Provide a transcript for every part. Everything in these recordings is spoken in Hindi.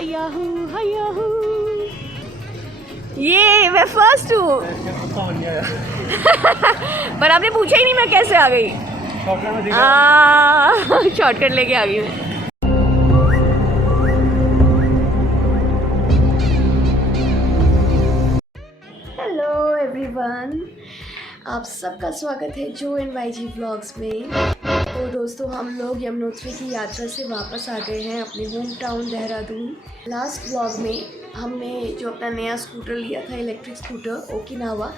हैया हूँ। ये मैं फर्स्ट हूँ। पर आपने पूछा ही नहीं मैं कैसे आ गई। शॉर्टकट लेके आ गई मैं। हेलो एवरीवन, आप सबका स्वागत है जो एंड वाई जी व्लॉग्स में। तो दोस्तों, हम लोग यमुनोत्री की यात्रा से वापस आ गए हैं अपने home town Dehradun. Last vlog में हमने जो अपना नया स्कूटर लिया था, इलेक्ट्रिक स्कूटर ओकिनावा,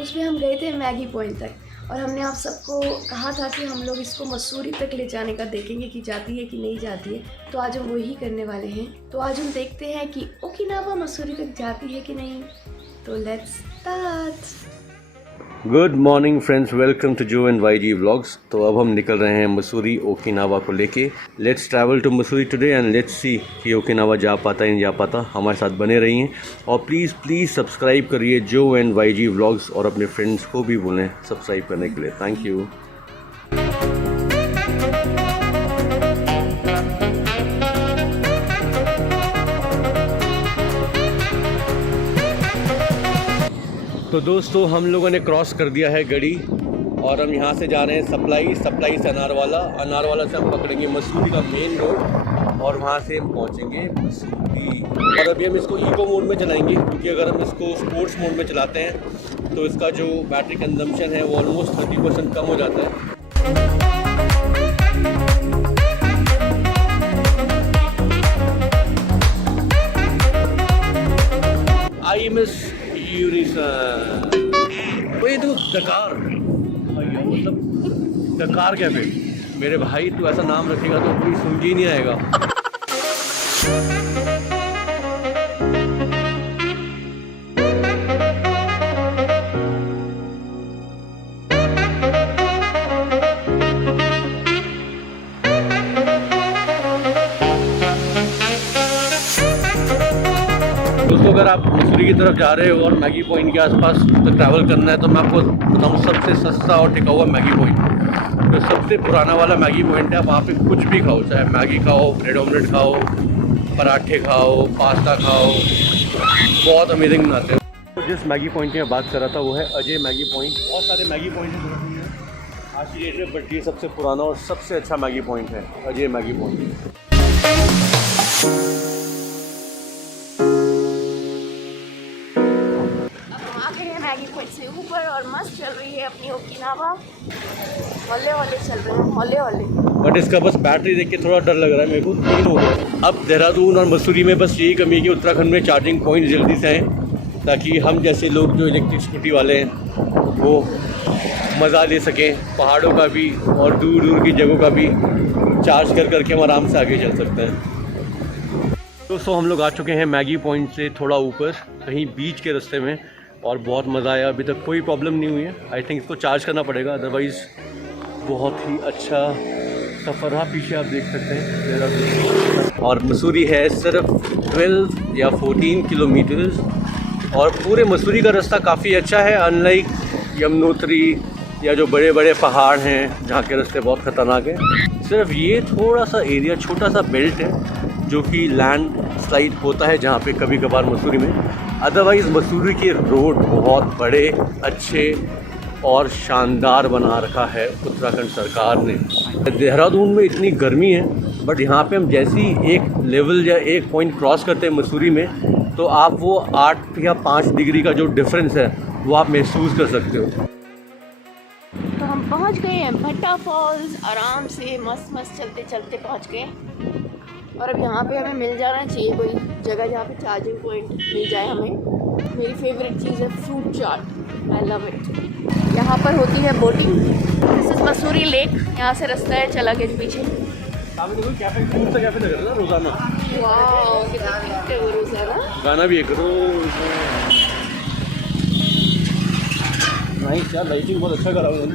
उसमें हम गए थे मैगी पॉइंट तक और हमने आप सबको कहा था कि हम लोग इसको मसूरी तक ले जाने का देखेंगे कि जाती है कि नहीं जाती है। तो आज हम वही करने वाले हैं। तो आज हम देखते हैं कि ओकिनावा मसूरी तक जाती है कि नहीं। तो let's start. Good morning friends, welcome to जो एंड वाई जी व्लॉग्स। तो अब हम निकल रहे हैं मसूरी ओकिनावा को लेके। Let's travel to Mussoorie today and let's see कि ओकिनावा जा पाता है नहीं जा पाता। हमारे साथ बने रहिए और प्लीज़ सब्सक्राइब करिए जो एंड वाई जी व्लॉग्स और अपने फ्रेंड्स को भी बोलें सब्सक्राइब करने के लिए। Thank you. तो दोस्तों, हम लोगों ने क्रॉस कर दिया है गढ़ी और हम यहाँ से जा रहे हैं सप्लाई से अनारवाला से हम पकड़ेंगे मसूरी का मेन रोड और वहाँ से हम पहुँचेंगे मसूरी। और अभी हम इसको इको मोड में चलाएंगे क्योंकि अगर हम इसको स्पोर्ट्स मोड में चलाते हैं तो इसका जो बैटरी कंजम्पशन है वो ऑलमोस्ट 30% कम हो जाता है। आई मिस डकार, मतलब डकार कैफे। मेरे भाई तू ऐसा नाम रखेगा तो कोई समझ ही नहीं आएगा। दोस्तों, अगर आप मसूरी की तरफ जा रहे हो और मैगी पॉइंट के आसपास तक ट्रैवल करना है तो मैं आपको बताऊँ सबसे सस्ता और टिका हुआ मैगी पॉइंट, जो सबसे पुराना वाला मैगी पॉइंट है। वहाँ पे कुछ भी खाओ, चाहे मैगी खाओ, ब्रेड ऑमलेट खाओ, पराठे खाओ, पास्ता खाओ, बहुत अमेजिंग बनाते हैं। तो जिस मैगी पॉइंट की मैं बात कर रहा था वो है अजय मैगी पॉइंट। बहुत सारे मैगी पॉइंट हैं आज की डेट में, बट ये सबसे पुराना और सबसे अच्छा मैगी पॉइंट है Ajay Maggi point. Maggi point से ऊपर और मस्त चल रही है अपनी ओकिनावा। हौले चल रहे हैं, हौले। बट इसका बस बैटरी देख के थोड़ा डर लग रहा है मेरे को। 3 हो गया। अब देहरादून और मसूरी में बस यही कमी है कि उत्तराखंड में चार्जिंग पॉइंट जल्दी से आएँ ताकि हम जैसे लोग जो इलेक्ट्रिक स्कूटी वाले हैं वो मज़ा ले सकें पहाड़ों का भी और दूर की जगहों का भी चार्ज करके हम आराम से आगे चल सकते हैं। दोस्तों, हम लोग आ चुके हैं मैगी पॉइंट से थोड़ा ऊपर कहीं बीच के रास्ते में और बहुत मज़ा आया। अभी तक कोई प्रॉब्लम नहीं हुई है। आई थिंक इसको चार्ज करना पड़ेगा, अदरवाइज़ बहुत ही अच्छा सफ़र रहा। पीछे आप देख सकते हैं और मसूरी है सिर्फ 12 या 14 किलोमीटर्स और पूरे मसूरी का रास्ता काफ़ी अच्छा है, अनलाइक यमुनोत्री या जो बड़े बड़े पहाड़ हैं जहाँ के रास्ते बहुत ख़तरनाक हैं। सिर्फ ये थोड़ा सा एरिया, छोटा सा बेल्ट है जो कि लैंड स्लाइड होता है जहाँ पे कभी कभार मसूरी में। अदरवाइज़ मसूरी के रोड बहुत बड़े, अच्छे और शानदार बना रखा है उत्तराखंड सरकार ने। देहरादून में इतनी गर्मी है बट यहाँ पे हम जैसी एक लेवल या एक पॉइंट क्रॉस करते हैं मसूरी में तो आप वो 8 या 5 डिग्री का जो डिफरेंस है वो आप महसूस कर सकते हो। तो हम पहुँच गए हैं भट्टा फॉल्स। आराम से मस्त चलते पहुँच गए और अब यहाँ पे हमें मिल जाना चाहिए कोई जगह जहाँ पे चार्जिंग पॉइंट मिल जाए हमें। मेरी फेवरेट चीज़ है fruit chaat, I love it. यहाँ पर होती है boating. This is Mussoorie lake. यहाँ से रास्ता है चला के पीछे। कैफे लग रहा है रोजाना। वाह, कितना क्यूट है वो रोजाना। गाना भी एक नाइस यार, लाइटिंग बहुत अच्छा करा हुआ है।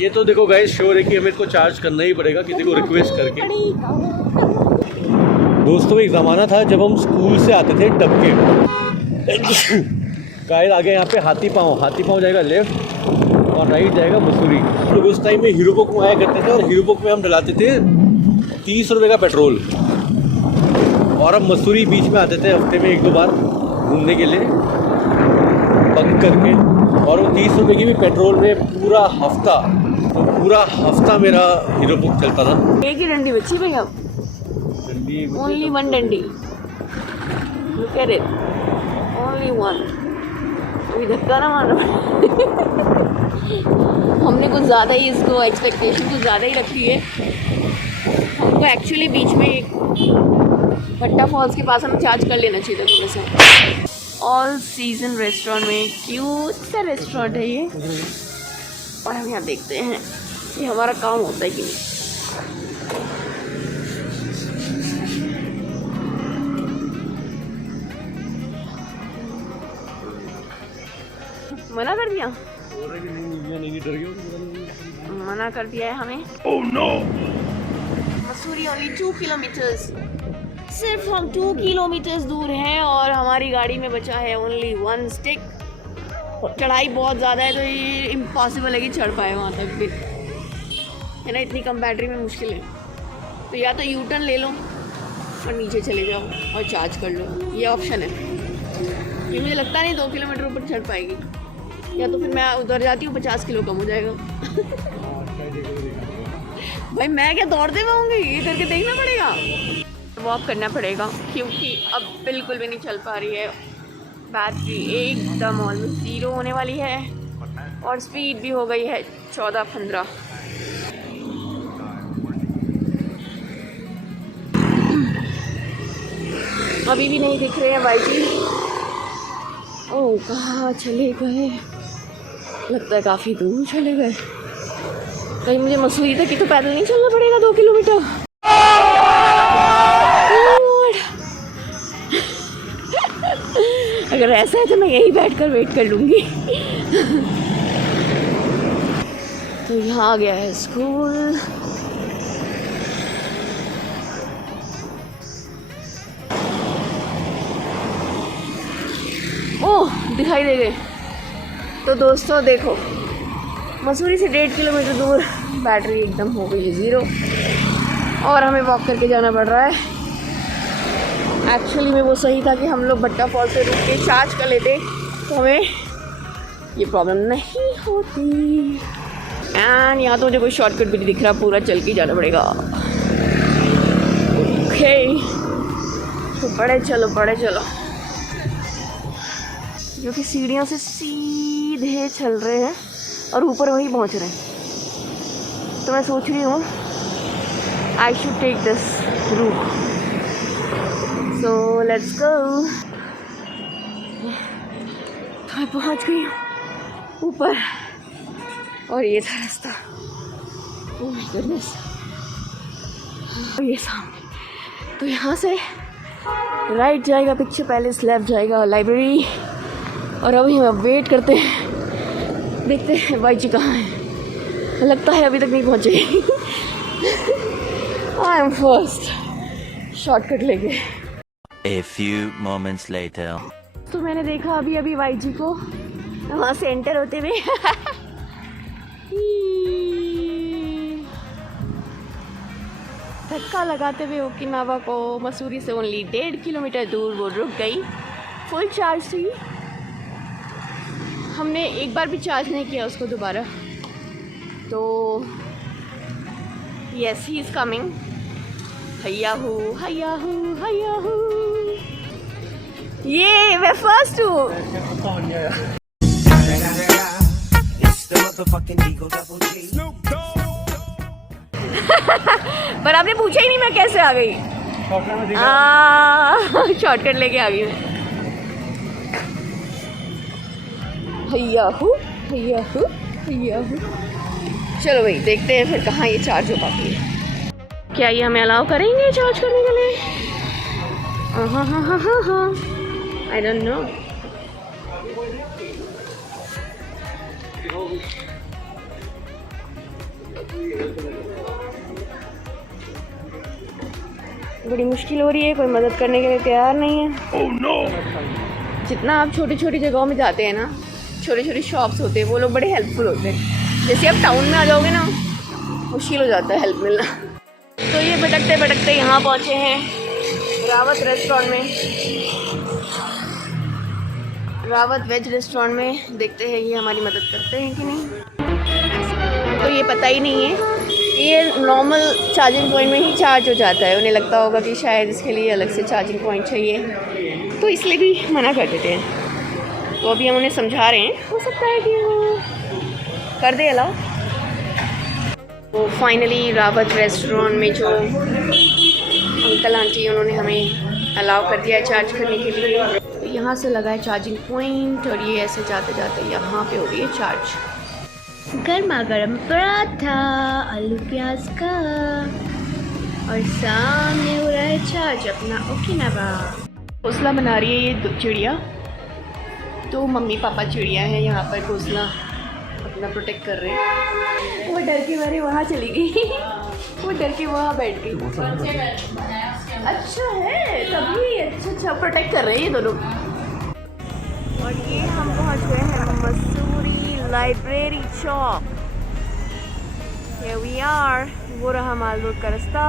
ये तो देखो गाइस, श्योर है कि हमें इसको चार्ज करना ही पड़ेगा किसी को रिक्वेस्ट करके। दोस्तों, एक ज़माना था जब हम स्कूल से आते थे डबके गाइस। आगे यहाँ पे हाथी पाँव जाएगा लेफ्ट और राइट जाएगा मसूरी। तो उस टाइम में हीरोपोक में आया करते थे और हीरोपोक में हम डलाते थे 30 रुपये का पेट्रोल। और हम मसूरी बीच में आते थे हफ्ते में 1-2 बार घूमने के लिए बंक करके, और वो 30 रुपये की भी पेट्रोल में पूरा हफ्ता मेरा हीरो बुक चलता था। एक ही डंडी बची भैया, ओनली वन डंडी, look at it, only one. अभी धक्का ना मारना। हमने कुछ ज़्यादा ही इसको एक्सपेक्टेशन कुछ ज़्यादा ही रखी है। हमको एक्चुअली बीच में एक भट्टा फॉल्स के पास हमें चार्ज कर लेना चाहिए था थोड़ा सा। ऑल सीजन रेस्टोरेंट में क्यूट सा रेस्टोरेंट है ये, और हम यहाँ देखते हैं कि हमारा काम होता है कि नहीं। मना कर दिया, मना कर दिया है हमें। oh, no. Mussoorie only 2 kilometres, सिर्फ हम 2 किलोमीटर्स दूर हैं और हमारी गाड़ी में बचा है ओनली 1 स्टिक। चढ़ाई बहुत ज़्यादा है तो ये इम्पॉसिबल है कि चढ़ पाए वहाँ तक भी, है ना। इतनी कम बैटरी में मुश्किल है, तो या तो यू टर्न ले लो और नीचे चले जाओ और चार्ज कर लो, ये ऑप्शन है। ये मुझे लगता नहीं 2 किलोमीटर ऊपर चढ़ पाएगी, या तो फिर मैं उधर जाती हूँ 50 किलो कम हो जाएगा। भाई मैं क्या दौड़ते पाऊँगी, ये करके देखना पड़ेगा, वॉक करना पड़ेगा, क्योंकि अब बिल्कुल भी नहीं चल पा रही है। बैटरी एकदम ऑलमोस्ट 0 होने वाली है और स्पीड भी हो गई है 14-15। अभी भी नहीं दिख रहे हैं भाई जी। ओह कहाँ चले गए, लगता है काफ़ी दूर चले गए। कहीं मुझे मसूरी तक ही तो पैदल नहीं चलना पड़ेगा 2 किलोमीटर। अगर ऐसा है तो मैं यहीं बैठकर वेट कर लूँगी। तो यहाँ आ गया है स्कूल। ओह दिखाई दे गए। तो दोस्तों देखो, मसूरी से 1.5 किलोमीटर दूर बैटरी एकदम हो गई है 0 और हमें वॉक करके जाना पड़ रहा है। एक्चुअली में वो सही था कि हम लोग भट्टा फॉल से रुक के चार्ज कर लेते तो हमें ये प्रॉब्लम नहीं होती। एंड यहाँ तो मुझे कोई शॉर्टकट भी नहीं दिख रहा, पूरा चल के जाना पड़ेगा। ओके तो बड़े चलो जो कि सीढ़ियों से सीधे चल रहे हैं और ऊपर वही पहुँच रहे हैं। तो मैं सोच रही हूँ I should take this route, so let's go. तो मैं पहुँच गई हूँ ऊपर और ये था रास्ता। ओह माय गुडनेस, और ये सामने। तो यहाँ से राइट जाएगा पिक्चर पैलेस, लेफ्ट जाएगा लाइब्रेरी, और अभी हम वेट करते हैं, देखते हैं भाई जी कहाँ हैं। लगता है अभी तक नहीं पहुँचे। आई एम फर्स्ट, शॉर्टकट लेके। A few moments later. तो मैंने देखा अभी वाई जी को वहाँ से एंटर होते हुए। धक्का लगाते हुए ओकिनावा को मसूरी से ओनली 1.5 किलोमीटर दूर वो रुक गई। फुल चार्ज थी, हमने एक बार भी चार्ज नहीं किया उसको दोबारा। तो यस ही इज़ कमिंग। हैया हूँ हैया हूँ हैया हूँ, ये मैं फर्स्ट हूँ। पर आपने पूछा ही नहीं मैं कैसे आ गई। शॉर्टकट लेके आ गई मैं। हैया हूँ हैया हूँ हैया हूँ। चलो भाई देखते हैं फिर कहाँ ये चार्ज हो पाती है। क्या ये हमें अलाउ करेंगे चार्ज करने के लिए? हाँ आई डोंट नो। बड़ी मुश्किल हो रही है, कोई मदद करने के लिए तैयार नहीं है। oh, no. जितना आप छोटी छोटी जगहों में जाते हैं ना, छोटी छोटी शॉप्स होते हैं, वो लोग बड़े हेल्पफुल होते हैं। जैसे आप टाउन में आ जाओगे ना, मुश्किल हो जाता है हेल्प मिलना। तो ये भटकते भटकते यहाँ पहुँचे हैं रावत रेस्टोरेंट में, रावत वेज रेस्टोरेंट में देखते हैं ये हमारी मदद करते हैं कि नहीं। तो ये पता ही नहीं है, ये नॉर्मल चार्जिंग पॉइंट में ही चार्ज हो जाता है। उन्हें लगता होगा कि शायद इसके लिए अलग से चार्जिंग पॉइंट चाहिए, तो इसलिए भी मना कर देते हैं। तो अभी हम उन्हें समझा रहे हैं, हो सकता है कि वो कर दे अलाउ। तो फाइनली रावत रेस्टोरेंट में जो अंकल आंटी उन्होंने हमें अलाउ कर दिया है चार्ज करने के लिए। तो यहाँ से लगा है चार्जिंग पॉइंट और ये ऐसे जाते जाते यहाँ पे हो रही है चार्ज। गर्मा गर्म पराठा आलू प्याज का और सामने हो रहा है चार्ज अपना ओकिनावा। घोंसला बना रही है ये चिड़िया, तो मम्मी पापा चिड़िया है यहाँ पर घोंसला अपना प्रोटेक्ट कर रहे हैं। वो डर के मारे वहाँ चली गई वो डर के वहाँ बैठ गई। अच्छा है तभी, अच्छा प्रोटेक्ट कर रहे हैं ये दोनों। और ये हम पहुँच गए हैं Mussoorie library Chowk. Here we are। वो रहा माल रोड का रास्ता।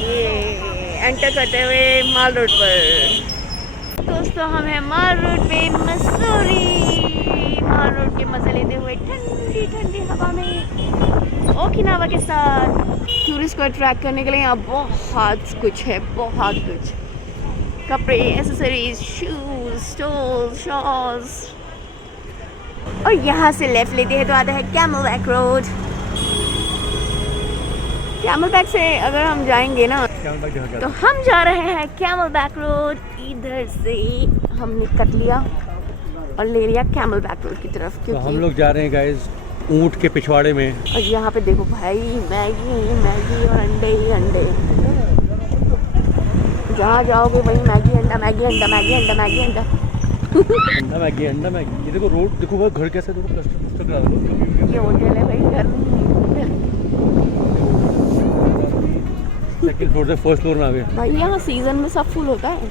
ये एंटर करते हुए माल रोड पर। दोस्तों हम हैं माल रोड पे मसूरी। माल रोड के मजे लेते हुए ठंडी ठंडी हवा में ओकिनावा के साथ। टूरिस्ट को अट्रैक्ट करने के लिए यहाँ बहुत कुछ है, बहुत कुछ। कपड़े, एसेसरीज, शूज, स्टोल्स, शॉल्स। और यहाँ से लेफ्ट लेते हैं तो आता है कैमलबैक रोड। कैमलबैक से अगर हम जाएंगे ना तो हम जा रहे हैं कैमलबैक रोड। इधर से हमने कट लिया और ले लिया कैमलबैक रोड की तरफ, तो क्योंकि हम लोग जा रहे हैं गाइस ऊंट के पिछवाड़े में। और यहाँ पे देखो भाई मैगी मैगी और अंडे ही अंडे। जहाँ जाओगे वही मैगी अंडा मैगी अंडा मैगी अंडा मैगी अंडा अंडा मैगी अंडा मैगी। ये देखो रोड देखो, वो घर कैसे देखो प्लास्टिक लगा दो। ये होटल है भाई, घर नहीं। सेकंड फ्लोर से फर्स्ट फ्लोर में आ गए भाई यहाँ सीजन में सब फुल होता है।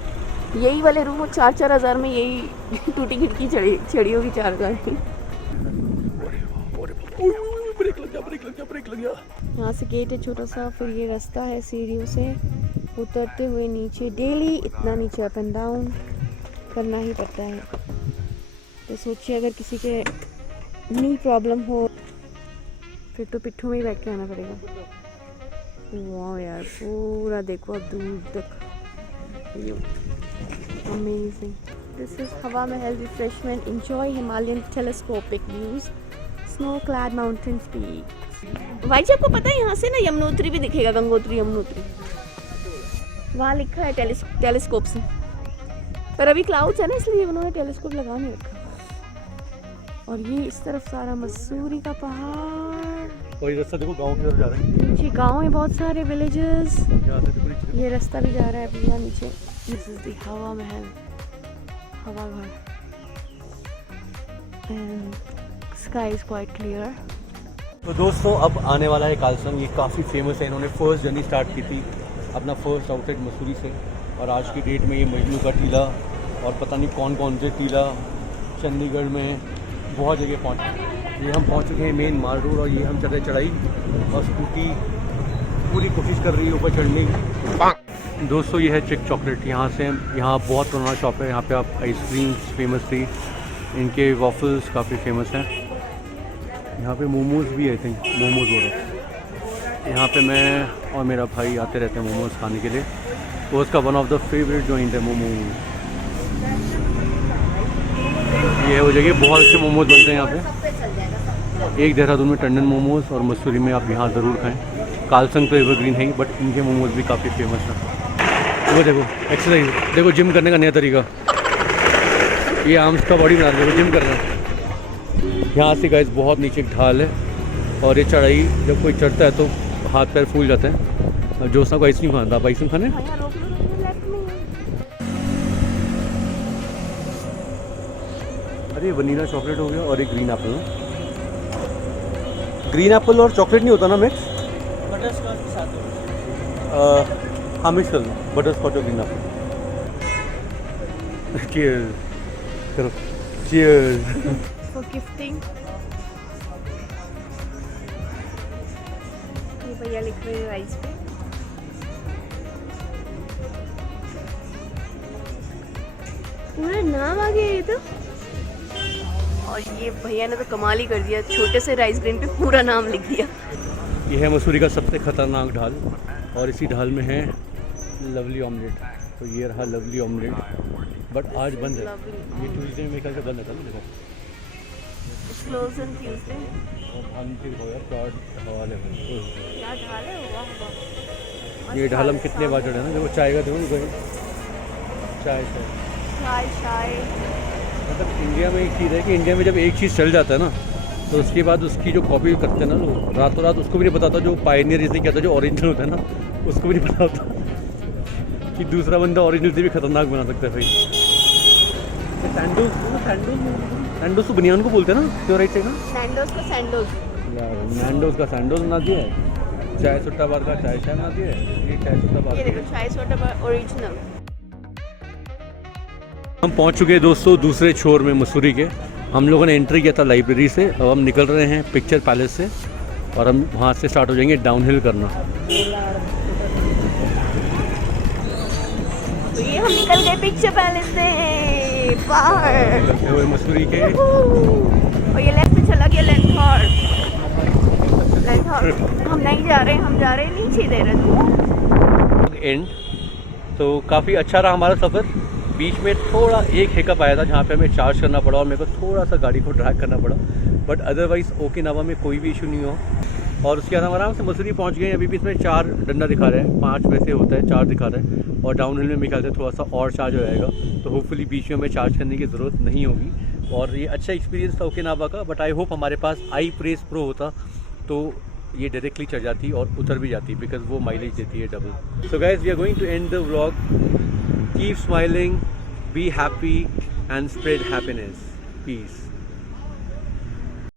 यही वाले रूम 4-4 हज़ार में यही टूटी खिड़की चढ़ी होगी 4 हज़ार की। ब्रेक लग गया। यहाँ से गेट है छोटा सा, फिर ये रास्ता है सीढ़ियों से उतरते हुए नीचे। डेली इतना नीचे अप एंड डाउन करना ही पड़ता है। तो सोचिए अगर किसी के नी प्रॉब्लम हो फिर तो पिट्ठू में ही बैठ के आना पड़ेगा। वाह यार पूरा देखो अब दूर तक, अमेजिंग। दिस इज हवा महल refreshment. Enjoy Himalayan telescopic views, snow clad mountains peak. भाई जी आपको पता है यहाँ से ना यमुनोत्री भी दिखेगा, गंगोत्री यमुनोत्री वहाँ लिखा है टेलीस्कोप से। पर अभी क्लाउड्स है ना इसलिए उन्होंने टेलीस्कोप लगा नहीं रखा। और ये इस तरफ सारा मसूरी का पहाड़। और ये रास्ता देखो गांव की तरफ जा रहे हैं। नीचे गांव है, बहुत सारे विलेजेस। यहाँ से देखो ये रास्ता भी जा रहा है पूरा नीचे। दिस इज द हवा महल, हवा घर। And sky is quite clear. तो दोस्तों अब आने वाला है कालसंग। ये काफ़ी फेमस है। इन्होंने फर्स्ट जर्नी स्टार्ट की थी अपना फर्स्ट आउटलेट मसूरी से, और आज की डेट में ये मजनू का टीला और पता नहीं कौन कौन से टीला चंडीगढ़ में बहुत जगह पहुँचे। ये हम पहुँच चुके हैं मेन माल रोड, और ये हम चढ़े चढ़ाई और स्कूटी पूरी कोशिश कर रही है ऊपर चढ़ने की। दोस्तों ये है चिक चॉकलेट। यहाँ बहुत पुराना शॉप है। यहाँ पे आप आइसक्रीम फेमस थी, इनके वॉफल्स काफ़ी फेमस हैं। यहाँ पे मोमोज़ भी आई थिंक, मोमोज़ हो रहा है। यहाँ पे मैं और मेरा भाई आते रहते हैं मोमोज़ खाने के लिए। तो उसका one of the favourite joint है मोमोज़। ये है वो जगह, बहुत अच्छे मोमोज़ बनते हैं यहाँ पे। एक देहरादून में टंडन मोमोज़ और मसूरी में आप यहाँ ज़रूर खाएँ। कालसंग तो एवरग्रीन है, बट इनके मोमोज़ भी काफ़ी फेमस हैं। वो देखो एक्सरसाइज, देखो जिम करने का नया तरीका। ये आर्म्स का बॉडी बना रहे, देखो जिम कर रहे हैं। यहाँ से गाइस बहुत नीचे एक ढाल है, और ये चढ़ाई जब कोई चढ़ता है तो हाथ पैर फूल जाते हैं। और जोशना को आइसक्रीम खाना था, आप आइसक्रीम खाने? अरे वनीला चॉकलेट हो गया और एक ग्रीन एप्पल। ग्रीन एप्पल और चॉकलेट नहीं होता ना मिक्स? बटरस्कॉच के साथ हाँ मिक्स कर दो, बटरस्कॉच और ग्रीन एप्पल। चीयर्स करो, चीयर्स। For gifting भैया लिख रहे हैं राइस पे। पूरा नाम आ गया ये तो। और ये भैया ने तो कमाल ही कर दिया, छोटे से राइस ग्रेन पे पूरा नाम लिख दिया। ये है मसूरी का सबसे खतरनाक ढाल और इसी ढाल में है लवली ऑमलेट। तो ये रहा लवली ऑमलेट, बट आज बंद है। ये ट्यूसडे में कल से बंद था ना देखो। Close on Tuesday. हम क्या ढाल है, क्या ढाल है? वाह वाह। ये ढाल हम कितने बार चढ़े ना। देखो चाय का देखो चाय चाय चाय। मतलब इंडिया में एक चीज़ है कि इंडिया में जब एक चीज़ चल जाता है ना तो उसके बाद उसकी जो कॉपी करते हैं ना लोग, रातों रात उसको भी नहीं पता होता, जो पायनियर जिसे कहता है, जो ओरिजिनल होता है ना, उसको भी नहीं पता होता कि दूसरा बंदा ओरिजिनल से भी खतरनाक बना सकता है भाई। सैंडोज तो बनियान को बोलते हैं ना, क्यों राइट से ना? सैंडोज का सैंडोज यार सैंडोज का सैंडोज बना दिया है, चाय सुट्टा बार का चाय बना दिया है, ये चाय सुट्टा बार। ये देखो चाय सोडा बार ओरिजिनल। हम पहुंच चुके हैं दोस्तों दूसरे छोर में मसूरी के। हम लोगों ने एंट्री किया था लाइब्रेरी से, अब हम निकल रहे हैं पिक्चर पैलेस से और हम वहाँ से स्टार्ट हो जाएंगे डाउनहिल करना। तो ये हम निकल गए पिक्चर पैलेस से बाहर निकलते हुए मसूरी के। और ये लेफ्ट में चला गया लेंथॉर्न। हम नहीं जा रहे, हम जा रहे हैं नीचे देहरादून एंड। तो काफ़ी अच्छा रहा हमारा सफ़र। बीच में थोड़ा एक हिकअप आया था जहाँ पे हमें चार्ज करना पड़ा और मेरे को थोड़ा सा गाड़ी को ड्रैग करना पड़ा, बट अदरवाइज़ ओकिनावा में कोई भी इशू नहीं हुआ। और उसके बाद हम आराम से मसूरी पहुँच गए। अभी भी इसमें 4 डंडा दिखा रहे हैं, 5 वैसे होता है, 4 दिखा रहे हैं। और डाउनहिल में मेरे ख्याल से थोड़ा सा और चार्ज हो जाएगा, तो होपफुली बीच में हमें चार्ज करने की ज़रूरत नहीं होगी। और ये अच्छा एक्सपीरियंस था ओकिनावा का, बट आई होप हमारे पास आई प्रेस प्रो होता तो ये डायरेक्टली चढ़ जाती और उतर भी जाती, बिकॉज वो माइलेज देती है double. So guys we are going to end the vlog. Keep smiling, be happy and spread happiness. Peace.